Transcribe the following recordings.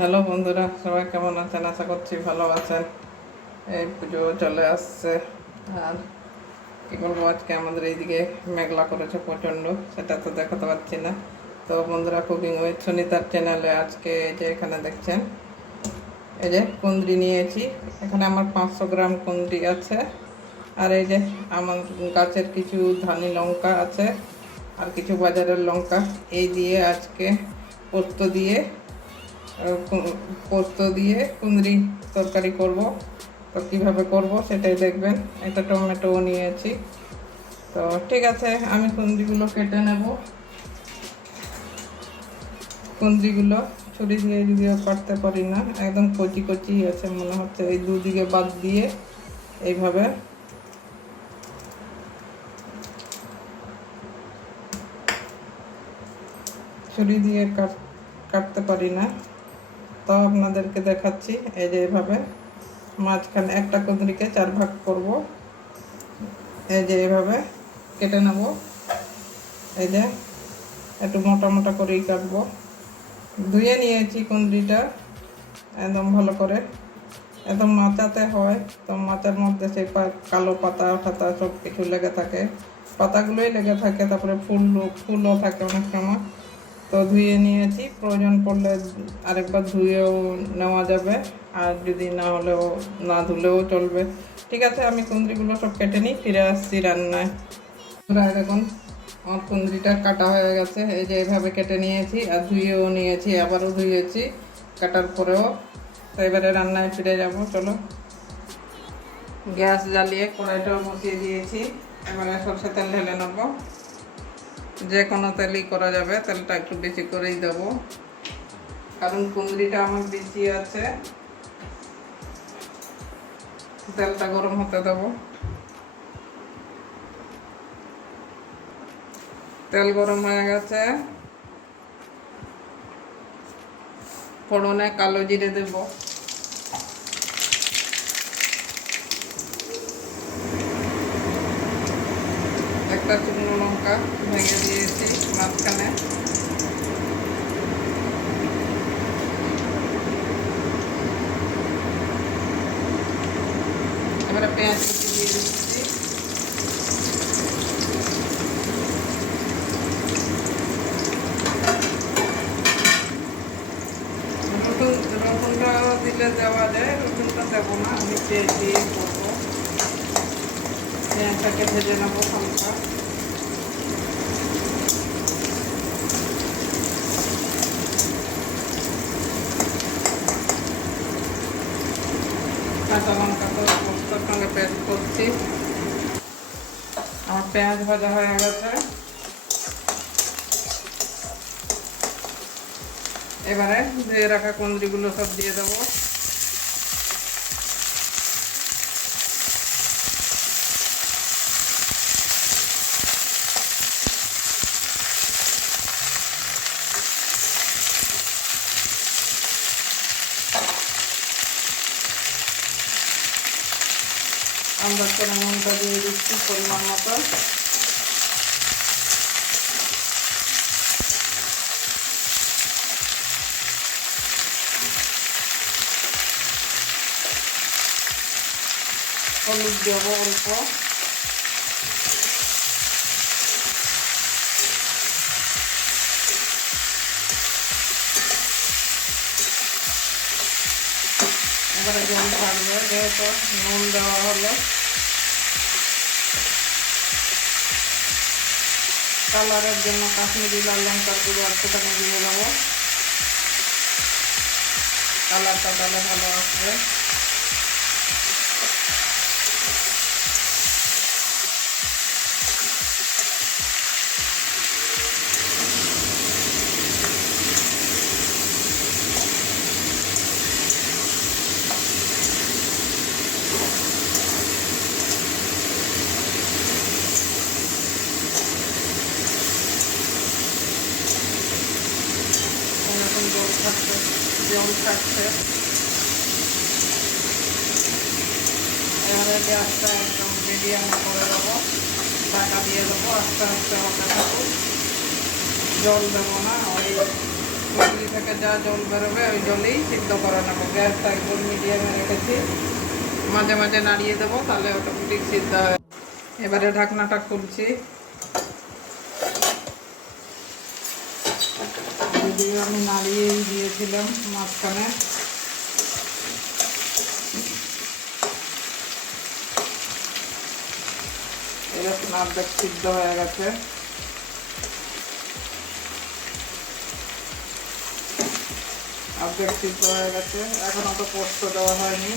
Hello বন্ধুরা, সবাই কেমন আছেন? আশা করছি ভালো আছেন। এই পুজো চলে আসছে। আর কি বলব, আজকে আমাদের এইদিকে মেঘলা করেছে প্রচণ্ড, সেটা তো দেখাতে পারছি না। তো বন্ধুরা কুকিং উইথ সুনিতার চ্যানেলে আজকে এই যে এখানে দেখছেন, এই যে কুন্দ্রি নিয়েছি। এখানে আমার পাঁচশো গ্রাম কুন্দ্রি আছে। আর এই যে আমার গাছের কিছু ধানি লঙ্কা আছে, আর কিছু বাজারের লঙ্কা। এই দিয়ে আজকে পোস্ত দিয়ে পোস্ত দিয়ে কুঁদরি তরকারি করব। তো কীভাবে করব সেটাই দেখবেন। একটা টমেটোও নিয়েছি। তো ঠিক আছে, আমি কুঁদরিগুলো কেটে নেব। কুঁদরিগুলো ছুরি দিয়ে যদিও কাটতে পারি না, একদম কচি কচি আছে মনে হচ্ছে। এই দুদিকে বাদ দিয়ে এইভাবে ছুরি দিয়ে কাট কাটতে পারি না। তো আপনাদেরকে দেখাচ্ছি এই যে এভাবে। মাঝখানে একটা কুঁদরিকে চার ভাগ করব। এই যে এভাবে কেটে নেব। এই যে একটু মোটা মোটা করেই কাটবো। ধুয়ে নিয়েছি কুঁদরিটা। একদম ভালো করে। একদম মাচাতে হয়। তো মাচার মধ্যে সেই কালো পাতা ফাতা সব কিছু লেগে থাকে। পাতাগুলোই লেগে থাকে। তারপরে ফুল ফুলও থাকে অনেক সময়। তো ধুয়ে নিয়েছি। প্রয়োজন পড়লে আরেকবার ধুয়েও নেওয়া যাবে। আর যদি না হলেও না ধুলেও চলবে। ঠিক আছে, আমি কুঁদরিগুলো সব কেটে নিই, ফিরে আসছি রান্নায়। দেখুন, আমার কুঁদরিটা কাটা হয়ে গেছে। এই যে এইভাবে কেটে নিয়েছি আর ধুয়েও নিয়েছি, আবারও ধুয়েছি। কাটার পরেও তো এবারে রান্নায় ফিরে যাব, চলো। গ্যাস জ্বালিয়ে কড়াইটাও বসিয়ে দিয়েছি। এবারে সরষে তেল ঢেলে নেব। যে কোনো তেলই করা যাবে, তেলটা একটু বেশি করেই দেবো। কারণ কুঁদরিটা আমার বেশি আছে। তেলটা গরম হতে দেবো। তেল গরম হয়ে গেছে। ফোড়নে কালো জিরে দেব। একটা শুকনো লঙ্কা ভেঙে দিয়েছি মাঝখানে। এবারে পেঁয়াজ কুচি দিয়ে দিচ্ছি রসুন রসুনটা দিলে দেওয়া যায় রসুনটা দেবো না আমি পেঁয়াজ দিয়ে করব পেঁয়াজটাকে ভেজে নেব হালকা কাঁচা লঙ্কা তো পোস্তর সঙ্গে পেস্ট করছি। আমার পেঁয়াজ ভাজা হয়ে গেছে। এবারে ধুয়ে রাখা কুঁদরিগুলো সব দিয়ে দেবো। আমরা করে নুনটা দিয়ে দিচ্ছি পরিমাণ মতো। হলুদ দেবো অল্প। এবারে জল থাকবে যেহেতু নুন দেওয়া হলো। কালারের জন্য কাশ্মীরি লাল লঙ্কার গুঁড়ো একটুখানি দিয়ে দেবো। কালারটা তাহলে ভালো আসবে এরকম জল থাকছে জল থাকছে এবারে গ্যাসটা একদম মিডিয়ামে করে দেবো, ঢাকা দিয়ে দেবো, আস্তে আস্তে হতে থাকুক। জল দেবো না, ওই কুঁদরি থেকে যা জল বেরোবে, ওই জলেই সিদ্ধ করে নেব গ্যাসটা একদম মিডিয়ামে রেখেছি। মাঝে মাঝে নাড়িয়ে দেবো, তাহলে অটোমেটিক সিদ্ধ হয় এবারে ঢাকনাটা খুলছি। আমি নাড়িয়েই দিয়েছিলাম মাঝখানে। এরকম অর্ধেক সিদ্ধ হয়ে গেছে। অর্ধেক সিদ্ধ হয়ে গেছে। এখনও তো পোস্ত দেওয়া হয়নি।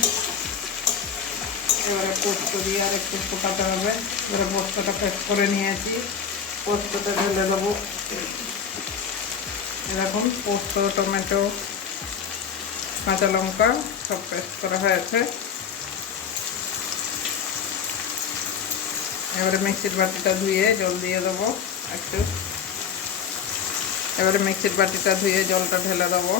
এবারে পোস্ত দিয়ে আর একটু ফোটাতে হবে। এবারে পোস্তটা পেস্ট করে নিয়েছি। পোস্তটা ঢেলে দেবো। এরকম পোস্ত, টমেটো, কাঁচা লঙ্কা সব পেস্ট করা হয়েছে। এবারে মিক্সির বাটিটা ধুয়ে জল দিয়ে দেবো একটু। এবারে মিক্সির বাটিটা ধুয়ে জলটা ঢেলে দেবো।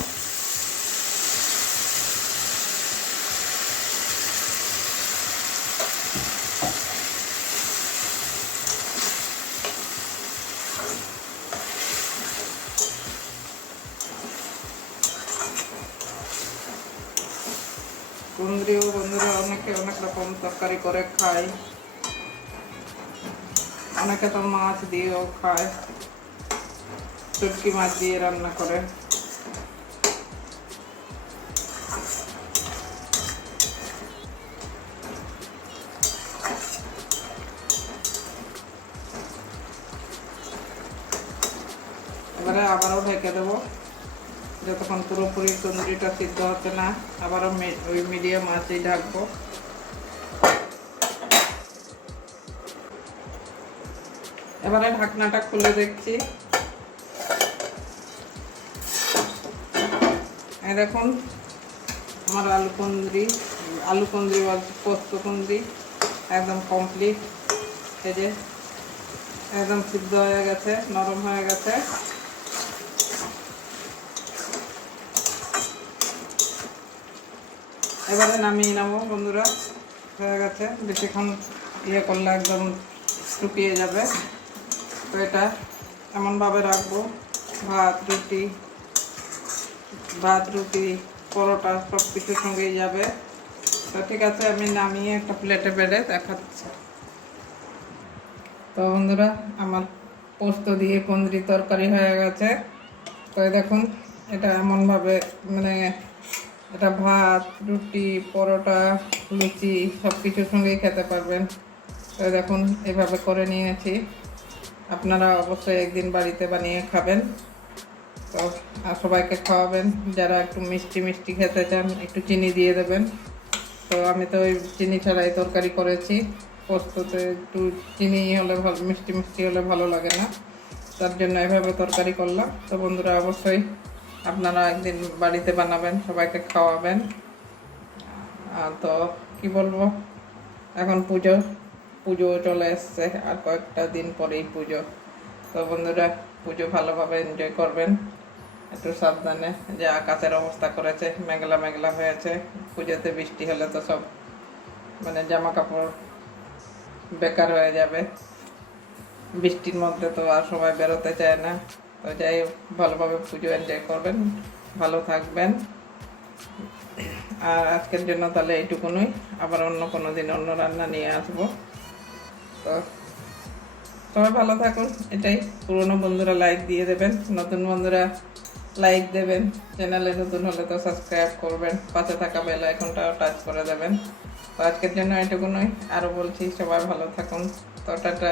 কুন্দ্রিও বন্ধুরা অনেকে অনেক রকম তরকারি করে খায় অনেকে তো মাছ দিয়েও খায় শুটকি মাছ দিয়ে রান্না করে এবারে আবারও ঢেকে দেবো যতক্ষণ পুরোপুরি তন্দুরিটা সিদ্ধ হচ্ছে না, আবারও ওই মিডিয়াম আঁচেই ঢাকবো এবারে ঢাকনাটা খুলে দেখছি। দেখুন, আমার আলু কুন্দ্রি আলু কুন্দ্রি বা পোস্ত কুন্দ্রি একদম কমপ্লিট যে, একদম সিদ্ধ হয়ে গেছে, নরম হয়ে গেছে। এবারে নামিয়ে নেব, বন্ধুরা। হয়ে গেছে। বেশিক্ষণ ইয়ে করলে একদম শুকিয়ে যাবে। তো এটা এমনভাবে রাখব, ভাত, রুটি ভাত, রুটি, পরোটা সব কিছুর সঙ্গেই যাবে। তো ঠিক আছে, আমি নামিয়ে একটা প্লেটে বেড়ে দেখাচ্ছি। তো বন্ধুরা, আমার পোস্ত দিয়ে কুন্দ্রি তরকারি হয়ে গেছে। তো দেখুন, এটা এমনভাবে মানে এটা ভাত, রুটি, পরোটা, লুচি সব কিছুর সঙ্গেই খেতে পারবেন। তো দেখুন, এভাবে করে নিয়েছি। আপনারা অবশ্যই একদিন বাড়িতে বানিয়ে খাবেন। তো, আর সবাইকে খাওয়াবেন। যারা একটু মিষ্টি মিষ্টি খেতে চান, একটু চিনি দিয়ে দেবেন। তো, আমি তো ওই চিনি ছাড়াই তরকারি করেছি। পোস্ততে একটু চিনি হলে ভালো, মিষ্টি মিষ্টি হলে ভালো লাগে না। তার জন্য এভাবে তরকারি করলাম। তো বন্ধুরা, অবশ্যই আপনারা একদিন বাড়িতে বানাবেন, সবাইকে খাওয়াবেন। আর তো, কি বলব? এখন পুজো পুজো চলে এসছে, আর কয়েকটা দিন পরেই পুজো। তো বন্ধুরা, পুজো ভালোভাবে এনজয় করবেন। একটু সাবধানে, যে আকাশের অবস্থা করেছে, মেঘলা মেঘলা হয়েছে। পুজোতে বৃষ্টি হলে তো সব মানে জামা কাপড় বেকার হয়ে যাবে। বৃষ্টির মধ্যে তো আর সবাই বেরোতে চায় না। হোক, ভালোভাবে পুজো এনজয় করবেন, ভালো থাকবেন। আর আজকের জন্য তাহলে এইটুকুনই, আবার অন্য কোনো দিন অন্য রান্না নিয়ে আসব। তো সবাই ভালো থাকুন, এটাই। পুরনো বন্ধুরা লাইক দিয়ে দেবেন, নতুন বন্ধুরা লাইক দেবেন। চ্যানেলে নতুন হলে তো সাবস্ক্রাইব করবেন, পাশে থাকা বেল আইকনটাও টাচ করে দেবেন। তো আজকের জন্য এটুকুনই আরও বলছি সবাই ভালো থাকুন। তো টাটা।